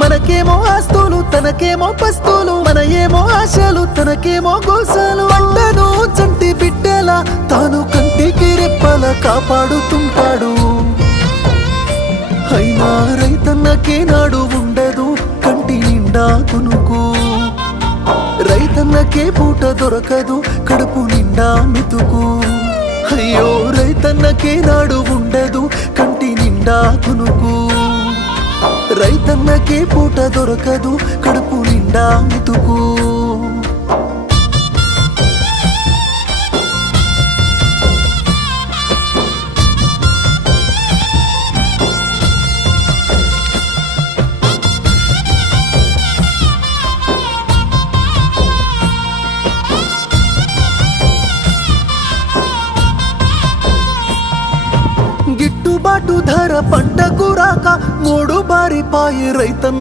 మనకేమో ఆస్తులు తనకేమో పస్తులు, మన ఏమో ఆశలు తనకేమో గోసాలు. పంటను చంటి బిడ్డలా తాను కంటికి రెప్పల కాపాడుతుంటాడు. అయినా రైతన్నకే నాడు ఉండదు కంటి నిండా కునుకు, రైతన్నకే పూట దొరకదు కడుపు నిండా మెతుకు. అయ్యో రైతన్నకే నాడు ఉండదు కంటి నిండా కునుకు, రైతన్నకే పూట దొరకదు కడుపు నిండా మెతుకు. గిట్టుబాటు ధర పంటకు రాక మూడు బారిపాయే రైతన్న